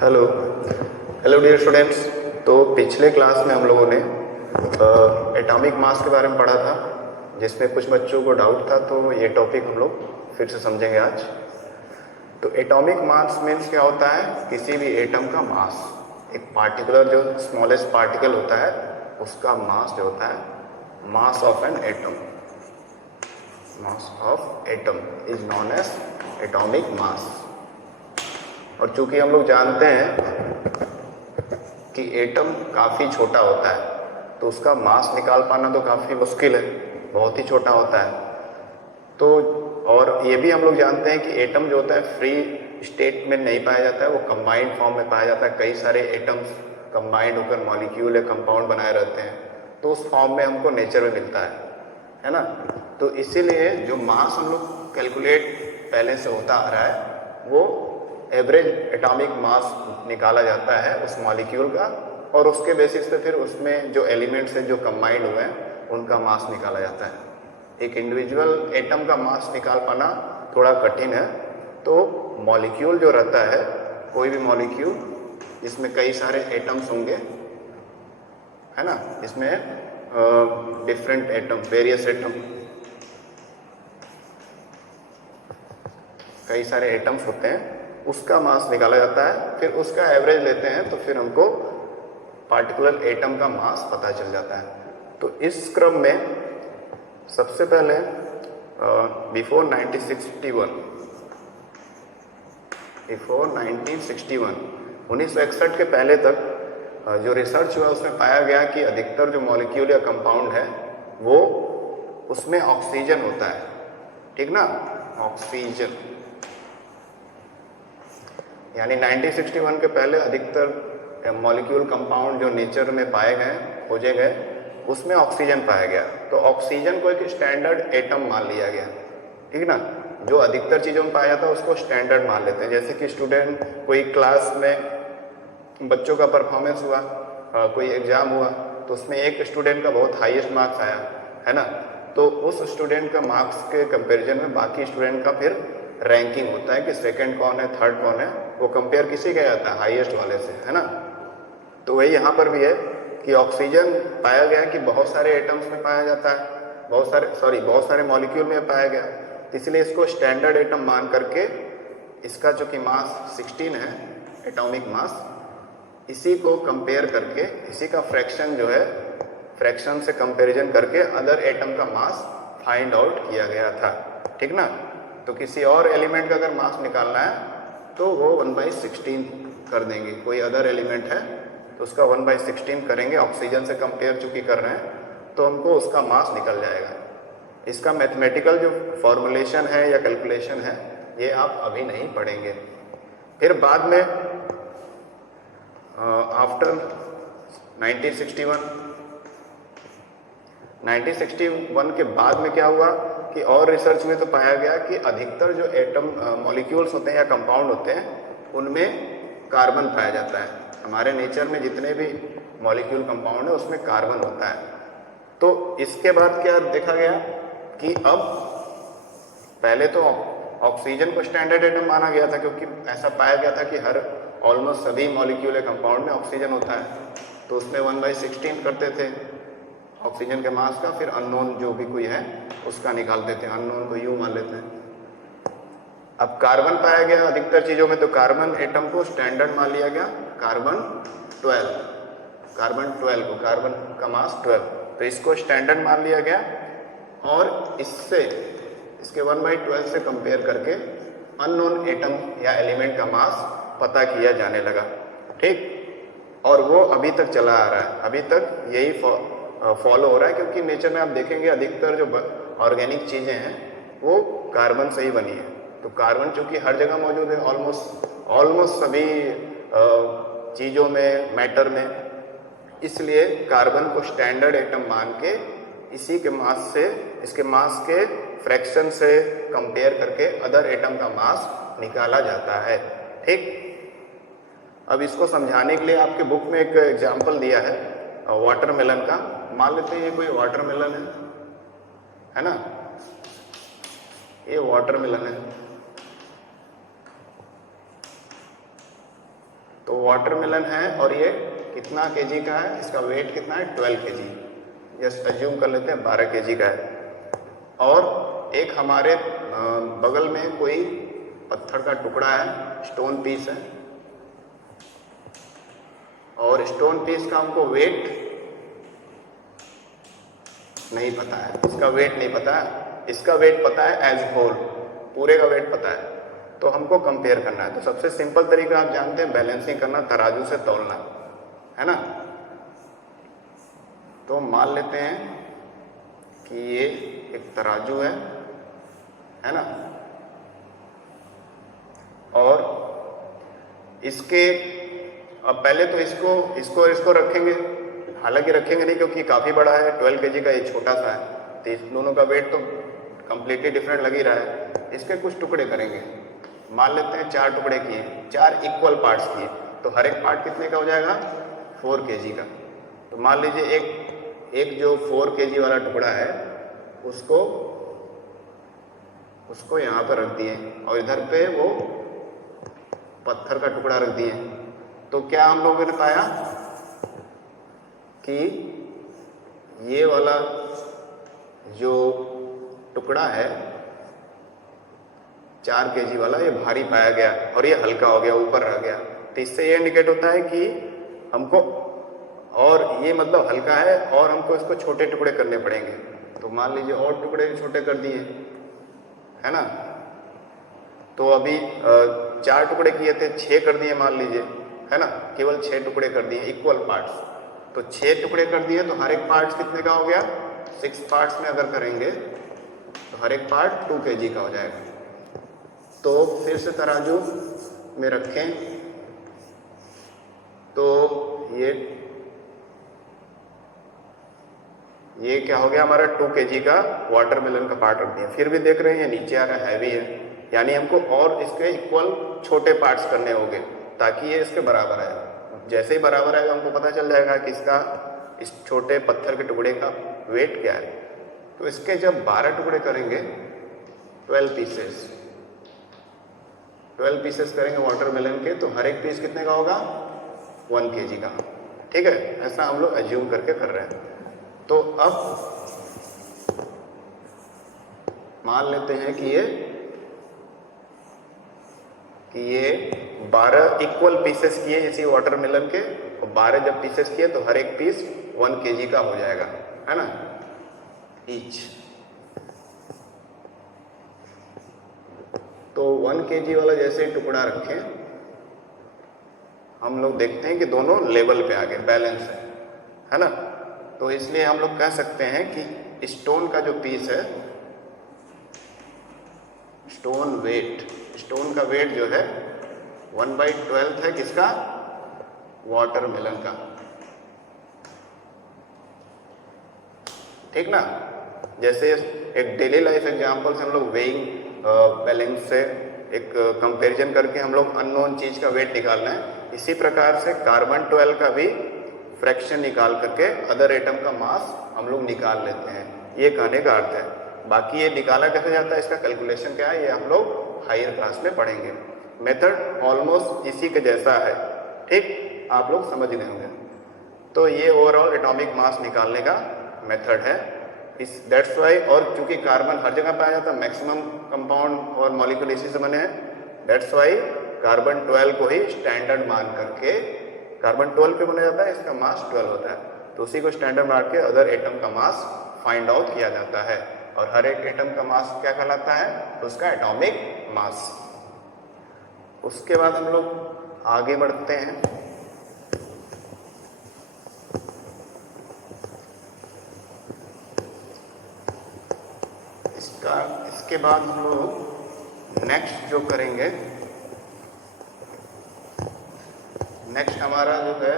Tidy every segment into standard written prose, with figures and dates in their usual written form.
Hello hello dear students. तो पिछले class में हम लोगों ने एटॉमिक मास के बारे में पढ़ा था, जिसमें कुछ बच्चों को डाउट था, तो ये टॉपिक हम लोग फिर से समझेंगे आज। तो एटॉमिक मास मीन्स क्या होता है? किसी भी एटम का मास, एक पार्टिकुलर जो स्मॉलेस्ट पार्टिकल होता है उसका मास जो होता है, mass of an atom, mass of atom is known as atomic mass. और चूंकि हम लोग जानते हैं कि एटम काफ़ी छोटा होता है, तो उसका मास निकाल पाना तो काफ़ी मुश्किल है, बहुत ही छोटा होता है। तो और ये भी हम लोग जानते हैं कि एटम जो होता है फ्री स्टेट में नहीं पाया जाता है, वो कंबाइंड फॉर्म में पाया जाता है। कई सारे एटम्स कंबाइंड होकर मॉलिक्यूल या कंपाउंड बनाए रहते हैं, तो उस फॉर्म में हमको नेचर में मिलता है ना। तो इसीलिए जो मास हम लोग कैलकुलेट पहले से होता आ रहा है, वो एवरेज एटॉमिक मास निकाला जाता है उस मॉलिक्यूल का, और उसके बेसिस पे फिर उसमें जो एलिमेंट्स हैं जो कंबाइंड हुए हैं उनका मास निकाला जाता है। एक इंडिविजुअल एटम का मास निकाल पाना थोड़ा कठिन है। तो मॉलिक्यूल जो रहता है, कोई भी मॉलिक्यूल जिसमें कई सारे एटम्स होंगे, है ना, जिसमें डिफरेंट एटम, वेरियस एटम, कई सारे एटम्स होते हैं, उसका मास निकाला जाता है। फिर उसका एवरेज लेते हैं, तो फिर हमको पार्टिकुलर एटम का मास पता चल जाता है। तो इस क्रम में सबसे पहले बिफोर 1961 1961 के पहले तक जो रिसर्च हुआ उसमें पाया गया कि अधिकतर जो मॉलिक्यूल या कंपाउंड है वो उसमें ऑक्सीजन होता है, ठीक ना, ऑक्सीजन। यानी 1961 के पहले अधिकतर मॉलिक्यूल कंपाउंड जो नेचर में पाए गए, खोजे गए, उसमें ऑक्सीजन पाया गया। तो ऑक्सीजन को एक स्टैंडर्ड एटम मान लिया गया, ठीक ना। जो अधिकतर चीज़ों में पाया जाता है उसको स्टैंडर्ड मान लेते हैं। जैसे कि स्टूडेंट, कोई क्लास में बच्चों का परफॉर्मेंस हुआ, कोई एग्ज़ाम हुआ, तो उसमें एक स्टूडेंट का बहुत हाईएस्ट मार्क्स आया, है ना, तो उस स्टूडेंट का मार्क्स के कंपैरिजन में बाकी स्टूडेंट का फिर रैंकिंग होता है कि सेकंड कौन है, थर्ड कौन है, वो कंपेयर किसी का जाता है, हाईएस्ट वाले से, है ना। तो वही यहाँ पर भी है कि ऑक्सीजन पाया गया कि बहुत सारे एटम्स में पाया जाता है, बहुत सारे मॉलिक्यूल में पाया गया, तो इसलिए इसको स्टैंडर्ड एटम मान करके इसका जो कि मास 16 है, एटॉमिक मास, इसी को कंपेयर करके, इसी का फ्रैक्शन जो है, फ्रैक्शन से कंपैरिजन करके अदर एटम का मास फाइंड आउट किया गया था, ठीक ना। तो किसी और एलिमेंट का अगर मास निकालना है तो वो 1/16 कर देंगे। कोई अदर एलिमेंट है तो उसका 1/16 करेंगे, ऑक्सीजन से कंपेयर चूंकि कर रहे हैं, तो हमको उसका मास निकल जाएगा। इसका मैथमेटिकल जो फॉर्मुलेशन है या कैलकुलेशन है, ये आप अभी नहीं पढ़ेंगे। फिर बाद में आफ्टर 1961 के बाद में क्या हुआ कि और रिसर्च में तो पाया गया कि अधिकतर जो एटम मॉलिक्यूल्स होते हैं या कंपाउंड होते हैं, उनमें कार्बन पाया जाता है। हमारे नेचर में जितने भी मॉलिक्यूल कंपाउंड है उसमें कार्बन होता है। तो इसके बाद क्या देखा गया कि अब, पहले तो ऑक्सीजन को स्टैंडर्ड एटम माना गया था, क्योंकि ऐसा पाया गया था कि हर ऑलमोस्ट सभी मॉलिक्यूल या कंपाउंड में ऑक्सीजन होता है, तो उसमें 1/16 करते थे ऑक्सीजन के मास का। फिर अननोन जो भी कोई है उसका निकालते थे, अननोन को यू मान लेते हैं। अब कार्बन पाया गया अधिकतर चीज़ों में, तो कार्बन एटम को स्टैंडर्ड मान लिया गया, कार्बन 12 को, कार्बन का मास 12, तो इसको स्टैंडर्ड मान लिया गया। और इसके 1/12 से कंपेयर करके अननोन एटम या एलिमेंट का मास पता किया जाने लगा, ठीक। और वो अभी तक चला आ रहा है, अभी तक यही फॉलो हो रहा है, क्योंकि नेचर में आप देखेंगे अधिकतर जो ऑर्गेनिक चीज़ें हैं वो कार्बन से ही बनी है। तो कार्बन चूंकि हर जगह मौजूद है, ऑलमोस्ट सभी चीज़ों में, मैटर में, इसलिए कार्बन को स्टैंडर्ड एटम मान के इसी के मास से, इसके मास के फ्रैक्शन से कंपेयर करके अदर एटम का मास निकाला जाता है, ठीक। अब इसको समझाने के लिए आपके बुक में एक एग्जाम्पल दिया है वाटरमेलन का। मान लेते हैं ये कोई वाटरमेलन है ना, ये वाटरमेलन है। तो वाटरमेलन है और ये कितना केजी का है, इसका वेट कितना है 12 केजी, जस्ट अज्यूम कर लेते हैं 12 केजी का है। और एक हमारे बगल में कोई पत्थर का टुकड़ा है, स्टोन पीस है, और स्टोन पीस का हमको वेट नहीं पता है, इसका वेट नहीं पता है, इसका वेट पता है एज होल, पूरे का वेट पता है। तो हमको कंपेयर करना है। तो सबसे सिंपल तरीका आप जानते हैं, बैलेंसिंग करना, तराजू से तौलना, है ना। तो मान लेते हैं कि ये एक तराजू है ना, और इसके अब पहले तो इसको रखेंगे, हालांकि रखेंगे नहीं क्योंकि काफ़ी बड़ा है, 12 केजी का, ये छोटा सा है, तो इस दोनों का वेट तो कंप्लीटली डिफरेंट लग ही रहा है। इसके कुछ टुकड़े करेंगे, मान लेते हैं 4 टुकड़े किए, 4 इक्वल पार्ट्स किए, तो हर एक पार्ट कितने का हो जाएगा 4 केजी का। तो मान लीजिए एक जो 4 केजी वाला टुकड़ा है उसको यहाँ पर रख दिए और इधर पे वो पत्थर का टुकड़ा रख दिए। तो क्या हम लोगों ने पाया कि ये वाला जो टुकड़ा है 4 केजी वाला, ये भारी पाया गया और ये हल्का हो गया, ऊपर रह गया। तो इससे ये इंडिकेट होता है कि हमको, और ये मतलब हल्का है और हमको इसको छोटे टुकड़े करने पड़ेंगे। तो मान लीजिए और टुकड़े छोटे कर दिए, है ना। तो अभी 4 टुकड़े किए थे, 6 कर दिए मान लीजिए, है ना, केवल 6 टुकड़े कर दिए इक्वल पार्ट्स। तो 6 टुकड़े कर दिए तो हर एक पार्ट कितने का हो गया, 6 पार्ट्स में अगर करेंगे तो हर एक पार्ट 2 केजी का हो जाएगा। तो फिर से तराजू में रखें तो ये क्या हो गया हमारा 2 केजी का वाटरमेलन का पार्ट रख दिया। फिर भी देख रहे हैं ये नीचे आ रहा है, हैवी है, यानी हमको और इसके इक्वल छोटे पार्ट्स करने होंगे ताकि ये इसके बराबर आए। जैसे ही बराबर आएगा हमको पता चल जाएगा कि इसका, इस छोटे पत्थर के टुकड़े का वेट क्या है। तो इसके जब 12 टुकड़े करेंगे, 12 पीसेस करेंगे वाटरमेलन के, तो हर एक पीस कितने का होगा 1 केजी का। ठीक है, ऐसा हम लोग एज्यूम करके कर रहे हैं। तो अब मान लेते हैं कि ये 12 इक्वल पीसेस किए इसी वाटरमेलन के, और 12 जब पीसेस किए तो हर एक पीस 1 केजी का हो जाएगा, है ना, ईच। तो 1 केजी वाला जैसे टुकड़ा रखें, हम लोग देखते हैं कि दोनों लेवल पे आ गए, बैलेंस है ना। तो इसलिए हम लोग कह सकते हैं कि स्टोन का जो पीस है, स्टोन का वेट जो है 1/12 है, किसका, वाटरमेलन का। ठीक ना। जैसे एक डेली लाइफ एग्जांपल से हम लोग वेइंग बैलेंस से एक कंपैरिजन करके हम लोग अननोन चीज का वेट निकालना है, इसी प्रकार से कार्बन 12 का भी फ्रैक्शन निकाल करके अदर एटम का मास हम लोग निकाल लेते हैं, ये कहने का अर्थ है। बाकी ये निकाला कैसे जाता है, इसका कैलकुलेशन क्या है, ये हम लोग हायर क्लास में पढ़ेंगे। मेथड ऑलमोस्ट इसी के जैसा है, ठीक, आप लोग समझ गए होंगे। तो ये ओवरऑल एटॉमिक मास निकालने का मेथड है। इस दैट्स वाई, और चूंकि कार्बन हर जगह पाया जाता है, मैक्सिमम कंपाउंड और मॉलिक्यूल इसी से बने हैं, दैट्स वाई कार्बन 12 को ही स्टैंडर्ड मान करके, कार्बन 12 पे बना जाता है, इसका मास 12 होता है, तो उसी को स्टैंडर्ड मान के अदर एटम का मास फाइंड आउट किया जाता है। और हर एक एटम का मास क्या कहलाता है, उसका एटॉमिक मास। उसके बाद हम लोग आगे बढ़ते हैं। इसके बाद हम लोग नेक्स्ट जो करेंगे, नेक्स्ट हमारा जो है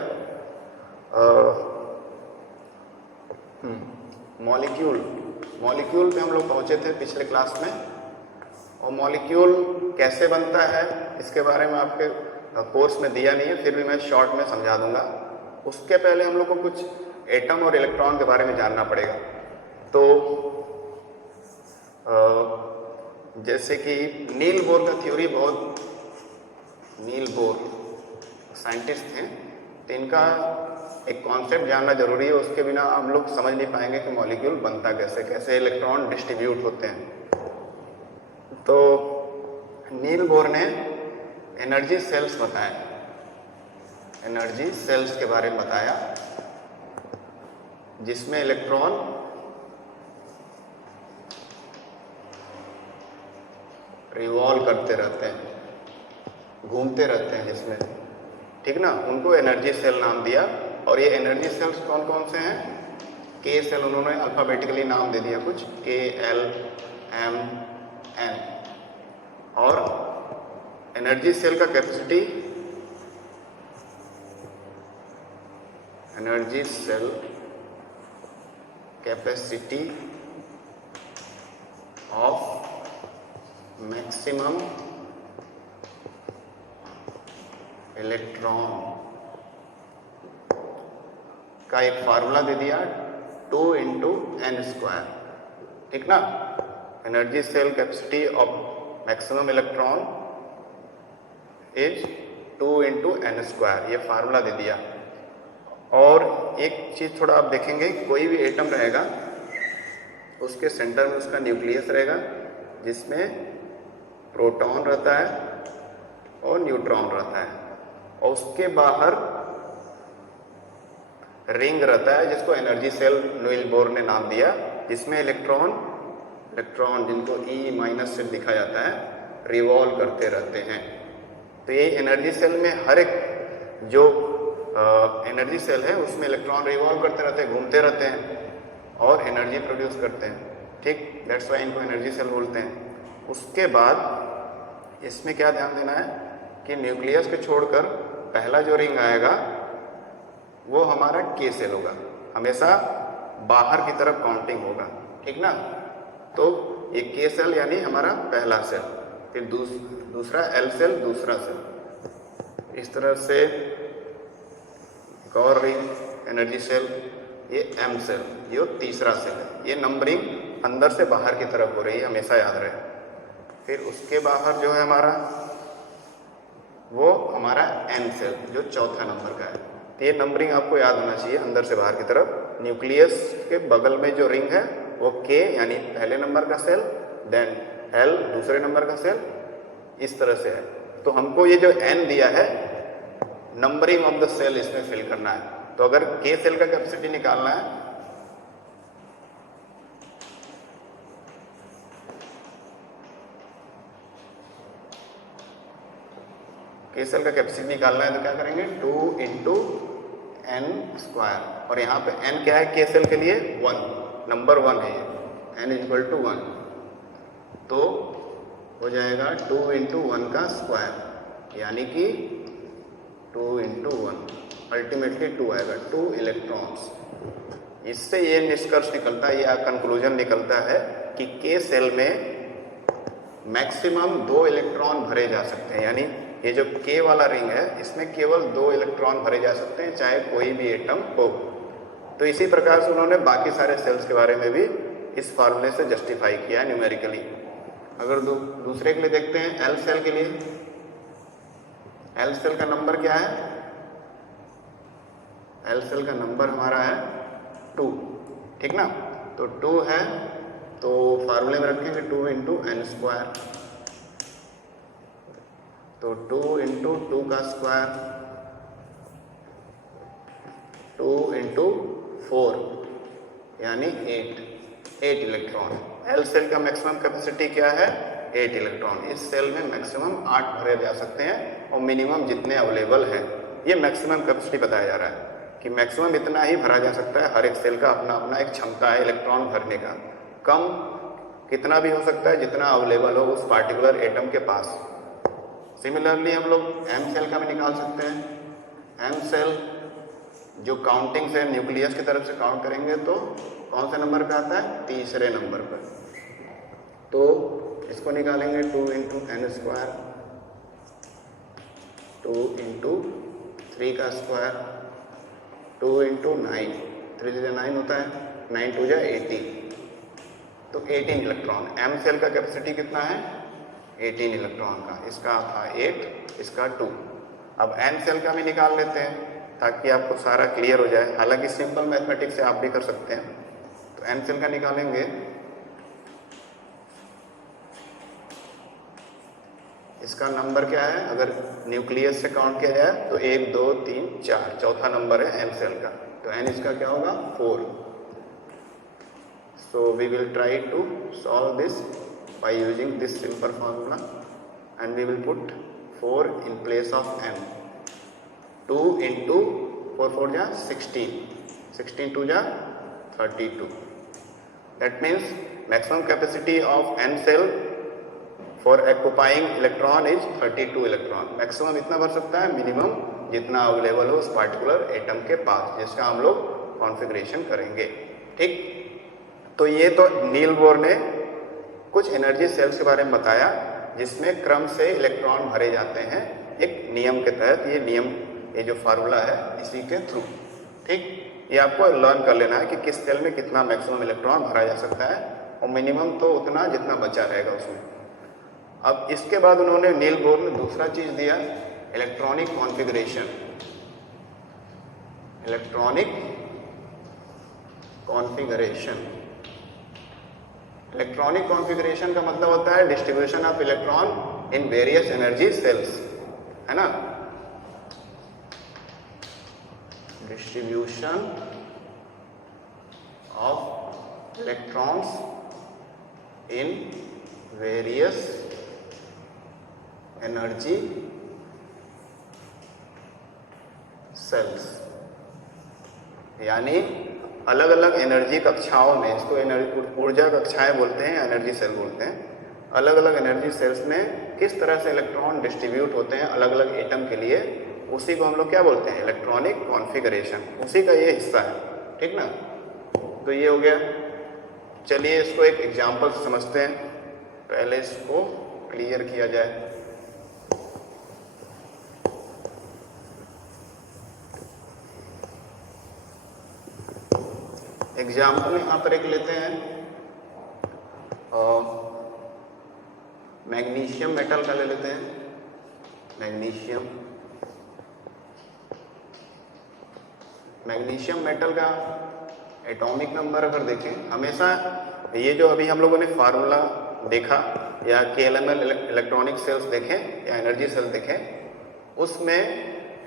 मॉलिक्यूल पे हम लोग पहुंचे थे पिछले क्लास में, और मॉलिक्यूल कैसे बनता है इसके बारे में आपके कोर्स में दिया नहीं है, फिर भी मैं शॉर्ट में समझा दूंगा। उसके पहले हम लोग को कुछ एटम और इलेक्ट्रॉन के बारे में जानना पड़ेगा। तो जैसे कि नील बोर का थ्योरी, बहुत नील बोर साइंटिस्ट थे, तो इनका एक कॉन्सेप्ट जानना जरूरी है, उसके बिना हम लोग समझ नहीं पाएंगे कि मॉलिक्यूल बनता कैसे, कैसे इलेक्ट्रॉन डिस्ट्रीब्यूट होते हैं। तो नील बोर ने एनर्जी सेल्स बताए, एनर्जी सेल्स के बारे में बताया, जिसमें इलेक्ट्रॉन रिवॉल्व करते रहते हैं, घूमते रहते हैं जिसमें, ठीक ना, उनको एनर्जी सेल नाम दिया। और ये एनर्जी सेल्स कौन कौन से हैं? के सेल, उन्होंने अल्फाबेटिकली नाम दे दिया कुछ, के, एल, एम, एन। और एनर्जी सेल का capacity, energy shell capacity of maximum electron का एक फार्मूला दे दिया, 2 × n², ठीक ना। Energy shell capacity of maximum electron is 2 × n², ये फार्मूला दे दिया। और एक चीज थोड़ा आप देखेंगे, कोई भी एटम रहेगा उसके सेंटर में उसका न्यूक्लियस रहेगा, जिसमें प्रोटॉन रहता है और न्यूट्रॉन रहता है, और उसके बाहर रिंग रहता है जिसको एनर्जी सेल नील बोर ने नाम दिया, जिसमें इलेक्ट्रॉन जिनको E- से लिखा जाता है, रिवॉल्व करते रहते हैं। तो ये एनर्जी सेल में हर एक जो एनर्जी सेल है उसमें इलेक्ट्रॉन रिवॉल्व करते रहते हैं, घूमते रहते हैं और एनर्जी प्रोड्यूस करते हैं, ठीक। दैट्स वाई इनको एनर्जी सेल बोलते हैं। उसके बाद इसमें क्या ध्यान देना है कि न्यूक्लियस को छोड़कर पहला जो रिंग आएगा वो हमारा के सेल होगा, हमेशा बाहर की तरफ काउंटिंग होगा, ठीक ना। तो ये के सेल यानी हमारा पहला सेल, फिर दूसरा एल सेल, दूसरा सेल, इस तरह से एक और रिंग एनर्जी सेल, ये एम सेल, ये तीसरा सेल है। ये नंबरिंग अंदर से बाहर की तरफ हो रही है, हमेशा याद रहे। फिर उसके बाहर जो है हमारा, वो हमारा एन सेल जो चौथा नंबर का है। तो ये नंबरिंग आपको याद होना चाहिए, अंदर से बाहर की तरफ। न्यूक्लियस के बगल में जो रिंग है वो के यानी पहले नंबर का सेल, देन एल दूसरे नंबर का सेल, इस तरह से है। तो हमको ये जो एन दिया है, नंबरिंग ऑफ द सेल इसमें फिल करना है। तो अगर के सेल का कैपेसिटी निकालना है, के सेल का कैपेसिटी निकालना है तो क्या करेंगे, 2 × n²। और यहाँ पे n क्या है के सेल के लिए? 1, नंबर 1 है ये, n = 1। तो हो जाएगा 2 × 1², यानी कि 2 × 1, अल्टीमेटली 2 आएगा, 2 इलेक्ट्रॉन्स। इससे ये निष्कर्ष निकलता है, या कंक्लूजन निकलता है कि के सेल में मैक्सिमम 2 इलेक्ट्रॉन भरे जा सकते हैं। यानी ये जो के वाला रिंग है, इसमें केवल 2 इलेक्ट्रॉन भरे जा सकते हैं, चाहे कोई भी एटम हो। तो इसी प्रकार से उन्होंने बाकी सारे सेल्स के बारे में भी इस फार्मूले से जस्टिफाई किया न्यूमेरिकली। अगर दूसरे के लिए देखते हैं, एल सेल के लिए, एल सेल का नंबर क्या है? एल सेल का नंबर हमारा है 2, ठीक ना। तो 2 है, तो फार्मूले में रखेंगे 2 × n²। तो 2 × 2², 2 × 4 यानी 8 इलेक्ट्रॉन। एल सेल का मैक्सिमम कैपेसिटी क्या है? 8 इलेक्ट्रॉन। इस सेल में मैक्सिमम 8 भरे जा सकते हैं और मिनिमम जितने अवेलेबल हैं। ये मैक्सिमम कैपेसिटी बताया जा रहा है कि मैक्सिमम इतना ही भरा जा सकता है। हर एक सेल का अपना अपना एक क्षमता है इलेक्ट्रॉन भरने का। कम कितना भी हो सकता है जितना अवेलेबल हो उस पार्टिकुलर एटम के पास। सिमिलरली हम लोग एम सेल का भी निकाल सकते हैं। एम सेल जो काउंटिंग से न्यूक्लियस की तरफ से काउंट करेंगे तो कौन से नंबर पे आता है? तीसरे नंबर पर। तो इसको निकालेंगे 2 × n², 2 × 3², 2 × 9, 3 × 9 होता है, 9 × 2 = 18, तो 18 इलेक्ट्रॉन। एम सेल का कैपेसिटी कितना है? 18 इलेक्ट्रॉन का। इसका था 8, इसका 2। अब n सेल का भी निकाल लेते हैं ताकि आपको सारा क्लियर हो जाए। हालांकि सिंपल मैथमेटिक्स से आप भी कर सकते हैं। तो n सेल का निकालेंगे, इसका नंबर क्या है, अगर न्यूक्लियस से काउंट किया जाए तो 1 2 3 4, चौथा नंबर है n सेल का। तो n इसका क्या होगा 4। So we will try to solve this by using this simple formula and we will put 4 in place of n. 2 into 4 4 जा 16, 16 2 जा 32. That means maximum capacity of n cell for occupying electron is 32 electron. Maximum इतना भर सकता है, minimum जितना available हो उस particular atom के पास, जिसका हम लोग कॉन्फ़िगरेशन करेंगे। ठीक, तो ये तो नील बोर ने कुछ एनर्जी सेल्स के बारे में बताया जिसमें क्रम से इलेक्ट्रॉन भरे जाते हैं एक नियम के तहत। ये नियम, ये जो फार्मूला है इसी के थ्रू। ठीक, ये आपको लर्न कर लेना है कि किस सेल में कितना मैक्सिमम इलेक्ट्रॉन भरा जा सकता है और मिनिमम तो उतना जितना बचा रहेगा उसमें। अब इसके बाद उन्होंने, नील बोर ने दूसरा चीज दिया, electronic configuration. Electronic configuration, electronic configuration का मतलब होता है distribution of electron in various energy shells, है ना। Distribution of electrons in various energy shells, यानी अलग अलग एनर्जी कक्षाओं में, इसको ऊर्जा कक्षाएं बोलते हैं, एनर्जी सेल बोलते हैं। अलग अलग एनर्जी सेल्स में किस तरह से इलेक्ट्रॉन डिस्ट्रीब्यूट होते हैं अलग अलग एटम के लिए, उसी को हम लोग क्या बोलते हैं, इलेक्ट्रॉनिक कॉन्फ़िगरेशन। उसी का ये हिस्सा है। ठीक ना, तो ये हो गया। चलिए इसको एक एग्जाम्पल से समझते हैं, पहले इसको क्लियर किया जाए। एग्जाम्पल यहाँ पर एक लेते हैं, मैग्नीशियम मेटल का ले लेते हैं। मैग्नीशियम मेटल का एटॉमिक नंबर अगर देखें, हमेशा ये जो अभी हम लोगों ने फार्मूला देखा या KLML इलेक्ट्रॉनिक सेल्स देखें या एनर्जी सेल देखें, उसमें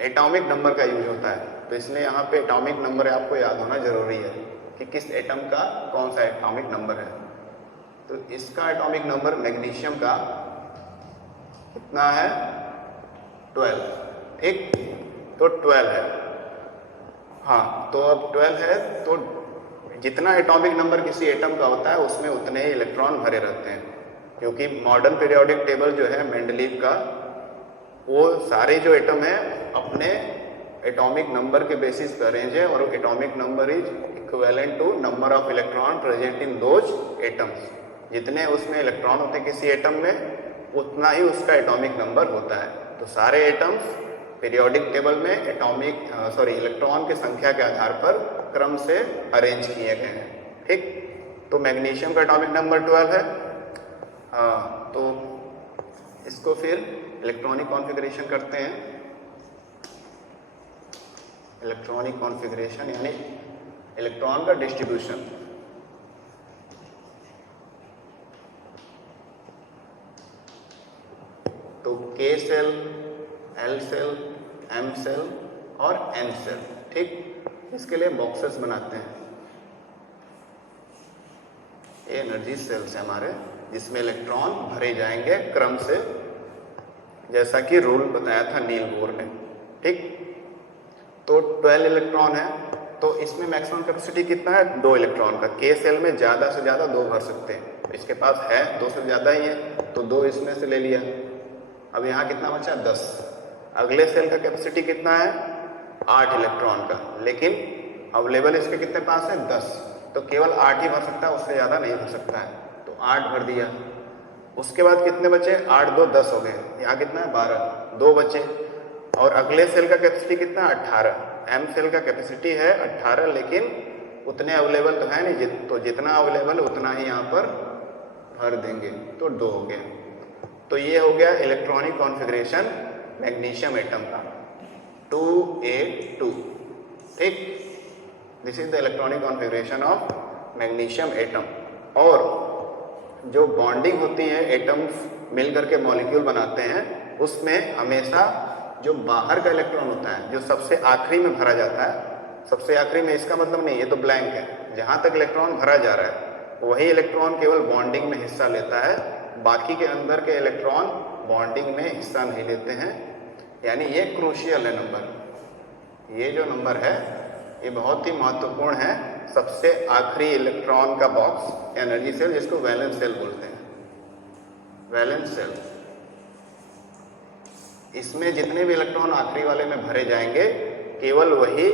एटॉमिक नंबर का यूज होता है। तो इसलिए यहाँ पे एटॉमिक नंबर आपको याद होना जरूरी है कि किस एटम का कौन सा एटॉमिक नंबर है। तो इसका एटॉमिक नंबर मैग्नीशियम का कितना है, 12। ठीक, तो 12 है। हाँ, तो अब 12 है तो जितना एटॉमिक नंबर किसी एटम का होता है उसमें उतने ही इलेक्ट्रॉन भरे रहते हैं, क्योंकि मॉडर्न पीरियोडिक टेबल जो है मेंडलीव का, वो सारे जो एटम है अपने एटॉमिक नंबर के बेसिस पर अरेंज है, और atomic number is equivalent to number of electron present in those atoms. जितने उसमें इलेक्ट्रॉन होते हैं किसी एटम में, उतना ही उसका एटॉमिक नंबर होता है। तो सारे एटम्स पीरियोडिक टेबल में इलेक्ट्रॉन की संख्या के आधार पर क्रम से अरेंज किए गए हैं। ठीक, तो मैग्नीशियम का एटॉमिक नंबर 12 है। तो इसको फिर इलेक्ट्रॉनिक कॉन्फ़िगरेशन करते हैं। इलेक्ट्रॉनिक कॉन्फ़िगरेशन यानी इलेक्ट्रॉन का डिस्ट्रीब्यूशन। तो K shell, L shell, M shell और N सेल। ठीक, इसके लिए बॉक्सेस बनाते हैं। ये एनर्जी सेल्स है हमारे, जिसमें इलेक्ट्रॉन भरे जाएंगे क्रम से, जैसा कि रूल बताया था नील बोर ने। ठीक, तो 12 इलेक्ट्रॉन है, तो इसमें मैक्सिमम कैपेसिटी कितना है, 2 इलेक्ट्रॉन का। K सेल में ज़्यादा से ज़्यादा 2 भर सकते हैं, तो इसके पास है 2 से ज़्यादा ही है, तो 2 इसमें से ले लिया। अब यहाँ कितना बचा, 10। अगले सेल का कैपेसिटी कितना है, 8 इलेक्ट्रॉन का, लेकिन अवेलेबल इसके कितने पास है, 10, तो केवल 8 ही भर सकता है, उससे ज़्यादा नहीं भर सकता है, तो 8 भर दिया। उसके बाद कितने बचे, 8 2 10 हो गए। यहाँ कितना है, 12, 2 बचे। और अगले सेल का कैपेसिटी कितना है, 18। M सेल का कैपेसिटी है 18, लेकिन उतने अवेलेबल तो है नहीं, तो जितना अवेलेबल उतना ही यहाँ पर भर देंगे, तो 2 हो गया। तो ये हो गया इलेक्ट्रॉनिक कॉन्फ़िगरेशन मैग्नीशियम एटम का। 2a2, ठीक। This is the electronic configuration of magnesium atom. और जो बॉन्डिंग होती है, एटम्स मिलकर के मॉलिक्यूल बनाते हैं, उसमें हमेशा जो बाहर का इलेक्ट्रॉन होता है, जो सबसे आखिरी में भरा जाता है, सबसे आखिरी में इसका मतलब नहीं, ये तो ब्लैंक है, जहाँ तक इलेक्ट्रॉन भरा जा रहा है वही इलेक्ट्रॉन केवल बॉन्डिंग में हिस्सा लेता है, बाकी के अंदर के इलेक्ट्रॉन बॉन्डिंग में हिस्सा नहीं लेते हैं। यानी ये क्रूशियल है नंबर। ये जो नंबर है ये बहुत ही महत्वपूर्ण है। सबसे आखिरी इलेक्ट्रॉन का बॉक्स एनर्जी सेल, जिसको वैलेंस सेल बोलते हैं, वैलेंस सेल, इसमें जितने भी इलेक्ट्रॉन आखिरी वाले में भरे जाएंगे केवल वही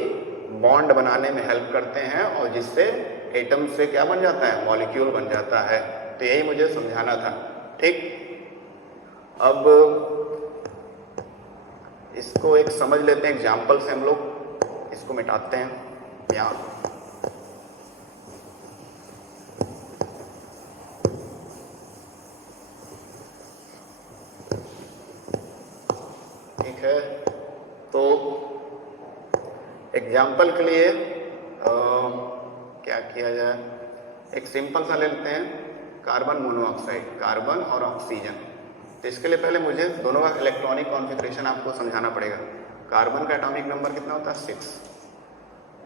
बॉन्ड बनाने में हेल्प करते हैं, और जिससे एटम से क्या बन जाता है, मॉलिक्यूल बन जाता है। तो यही मुझे समझाना था, ठीक। अब इसको एक समझ लेते हैं, एग्जाम्पल से हम लोग इसको मिटाते हैं यहाँ। ठीक है, तो एग्जाम्पल के लिए क्या किया जाए, एक सिंपल सा ले लेते हैं, कार्बन मोनोऑक्साइड, कार्बन और ऑक्सीजन। तो इसके लिए पहले मुझे दोनों का इलेक्ट्रॉनिक कॉन्फ़िगरेशन आपको समझाना पड़ेगा। कार्बन का एटॉमिक नंबर कितना होता है, 6।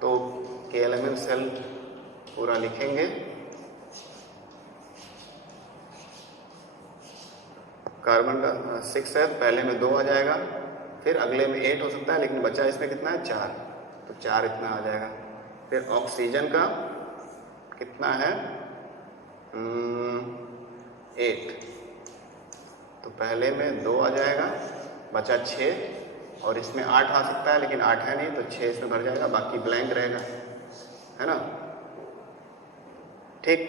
तो KLMN सेल पूरा लिखेंगे। कार्बन का 6 है, पहले में 2 आ जाएगा, फिर अगले में 8 हो सकता है, लेकिन बचा इसमें कितना है, 4, तो 4 इतना आ जाएगा। फिर ऑक्सीजन का कितना है, 8, तो पहले में 2 आ जाएगा, बचा 6, और इसमें 8 आ सकता है, लेकिन 8 है नहीं, तो 6 इसमें भर जाएगा, बाकी ब्लैंक रहेगा, है ना, ठीक।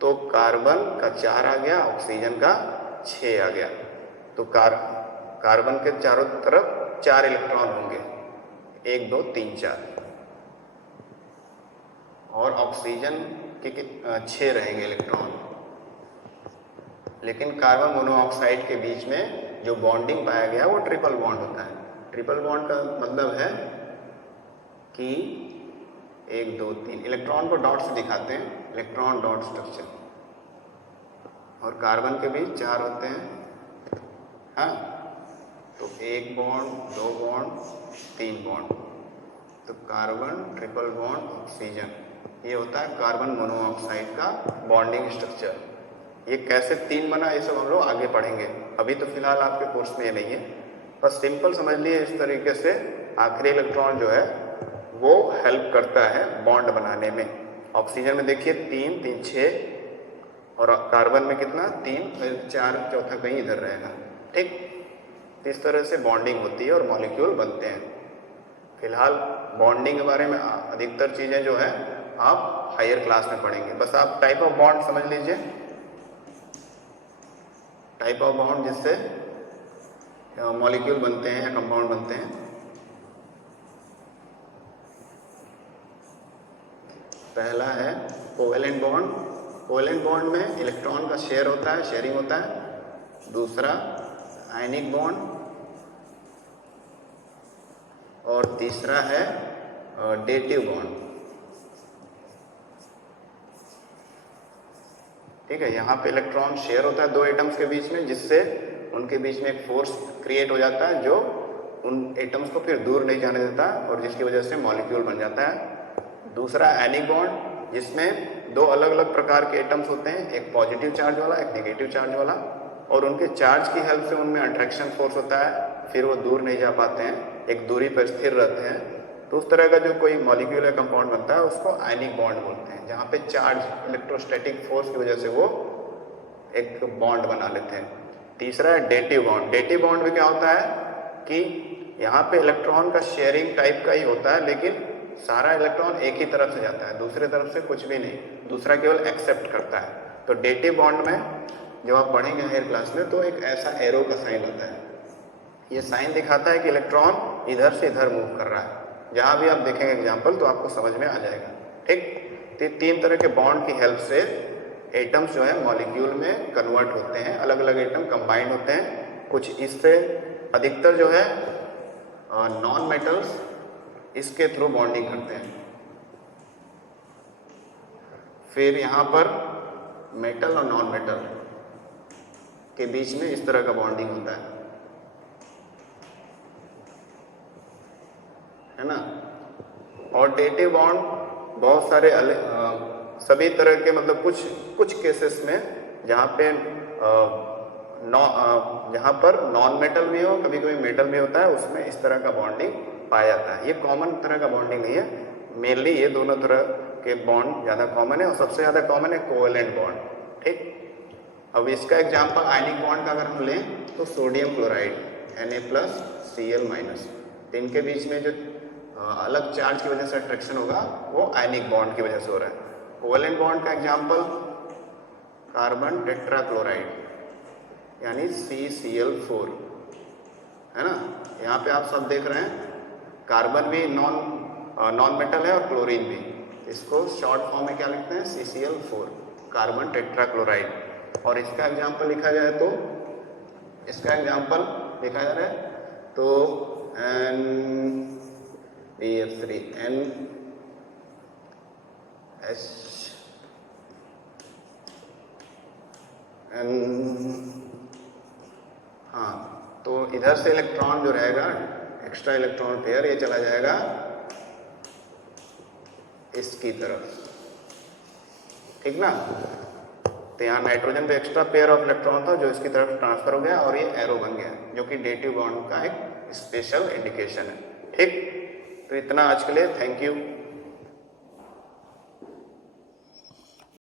तो कार्बन का 4 आ गया, ऑक्सीजन का 6 आ गया। तो कार्बन के चारों तरफ 4 इलेक्ट्रॉन होंगे, 1 2 3 4, और ऑक्सीजन के 6 रहेंगे इलेक्ट्रॉन। लेकिन कार्बन मोनोऑक्साइड के बीच में जो बॉन्डिंग पाया गया वो ट्रिपल बॉन्ड होता है। ट्रिपल बॉन्ड का मतलब है कि 1 2 3 इलेक्ट्रॉन को डॉट से दिखाते हैं, इलेक्ट्रॉन डॉट स्ट्रक्चर, और कार्बन के बीच 4 होते हैं, हाँ। तो 1 बॉन्ड, 2 बॉन्ड, 3 बॉन्ड, तो कार्बन ट्रिपल बॉन्ड ऑक्सीजन, ये होता है कार्बन मोनोऑक्साइड का बॉन्डिंग स्ट्रक्चर। ये कैसे 3 बना, ये सब हम लोग आगे पढ़ेंगे, अभी तो फिलहाल आपके कोर्स में ये नहीं है। बस सिंपल समझ लिए, इस तरीके से आखिरी इलेक्ट्रॉन जो है वो हेल्प करता है बॉन्ड बनाने में। ऑक्सीजन में देखिए 3 3 6, और कार्बन में कितना 3 4, चौथा कहीं इधर रहेगा, ठीक। इस तरह से बॉन्डिंग होती है और मॉलिक्यूल बनते हैं। फिलहाल बॉन्डिंग के बारे में अधिकतर चीज़ें जो है आप हायर क्लास में पढ़ेंगे। बस आप टाइप ऑफ बॉन्ड समझ लीजिए, टाइप ऑफ बॉन्ड जिससे मॉलिक्यूल बनते हैं या कंपाउंड बनते हैं। पहला है कोवेलेंट बॉन्ड। कोवेलेंट बॉन्ड में इलेक्ट्रॉन का शेयर होता है, शेयरिंग होता है। दूसरा आयनिक बॉन्ड, और तीसरा है डेटिव बॉन्ड, ठीक है। यहाँ पे इलेक्ट्रॉन शेयर होता है 2 एटम्स के बीच में, जिससे उनके बीच में एक फोर्स क्रिएट हो जाता है जो उन एटम्स को फिर दूर नहीं जाने देता, और जिसकी वजह से मॉलिक्यूल बन जाता है। दूसरा आयनिक बॉन्ड, जिसमें 2 अलग अलग प्रकार के एटम्स होते हैं, एक पॉजिटिव चार्ज वाला, एक नेगेटिव चार्ज वाला, और उनके चार्ज की हेल्प से उनमें अट्रैक्शन फोर्स होता है, फिर वो दूर नहीं जा पाते हैं, एक दूरी पर स्थिर रहते हैं। तो उस तरह का जो कोई मॉलिक्यूल या कंपाउंड बनता है उसको आयनिक बॉन्ड बोलते हैं, जहाँ पे चार्ज इलेक्ट्रोस्टैटिक फोर्स की वजह से वो एक बॉन्ड बना लेते हैं। तीसरा है डेटिव बॉन्ड। डेटिव बॉन्ड में क्या होता है कि यहाँ पे इलेक्ट्रॉन का शेयरिंग टाइप का ही होता है, लेकिन सारा इलेक्ट्रॉन एक ही तरफ से जाता है, दूसरे तरफ से कुछ भी नहीं, दूसरा केवल एक्सेप्ट करता है। तो डेटिव बॉन्ड में जब आप पढ़ेंगे हायर क्लास में तो एक ऐसा एरो का साइन होता है, ये साइन दिखाता है कि इलेक्ट्रॉन इधर से इधर मूव कर रहा है। जहाँ भी आप देखेंगे एग्जाम्पल तो आपको समझ में आ जाएगा, ठीक। तो 3 तरह के बॉन्ड की हेल्प से एटम्स जो है मॉलिक्यूल में कन्वर्ट होते हैं, अलग अलग एटम कंबाइंड होते हैं। कुछ इससे अधिकतर जो है नॉन मेटल्स इसके थ्रू बॉन्डिंग करते हैं। फिर यहाँ पर मेटल और नॉन मेटल के बीच में इस तरह का बॉन्डिंग होता है ना। और डेटिव बॉन्ड बहुत सारे सभी तरह के, मतलब कुछ केसेस में जहाँ पे जहाँ पर नॉन मेटल भी हो, कभी कभी मेटल भी होता है, उसमें इस तरह का बॉन्डिंग पाया जाता है। ये कॉमन तरह का बॉन्डिंग नहीं है, मेनली ये दोनों तरह के बॉन्ड ज़्यादा कॉमन है और सबसे ज़्यादा कॉमन है कोवेलेंट बॉन्ड। ठीक, अब इसका एग्जाम्पल आयनिक बॉन्ड का अगर हम लें तो सोडियम क्लोराइड Na+Cl-, तो इनके बीच में जो अलग चार्ज की वजह से अट्रैक्शन होगा वो आयनिक बॉन्ड की वजह से हो रहा है। कोवेलेंट बॉन्ड का एग्जाम्पल कार्बन टेट्राक्लोराइड यानी CCl4 है ना। यहाँ पे आप सब देख रहे हैं, कार्बन भी नॉन मेटल है और क्लोरीन भी। इसको शॉर्ट फॉर्म में क्या लिखते हैं, CCl4 कार्बन टेट्राक्लोराइड। और इसका एग्जाम्पल लिखा जाए तो इसका एग्जाम्पल लिखा जा रहा है तो NBF3 हाँ, तो इधर से इलेक्ट्रॉन जो रहेगा, एक्स्ट्रा इलेक्ट्रॉन पेयर, ये चला जाएगा इसकी तरफ, ठीक ना। तो यहाँ नाइट्रोजन पे एक्स्ट्रा पेयर ऑफ इलेक्ट्रॉन था जो इसकी तरफ ट्रांसफर हो गया और ये एरो बन गया, जो कि डेटिव बॉन्ड का एक स्पेशल इंडिकेशन है। ठीक, तो इतना आज के लिए, थैंक यू।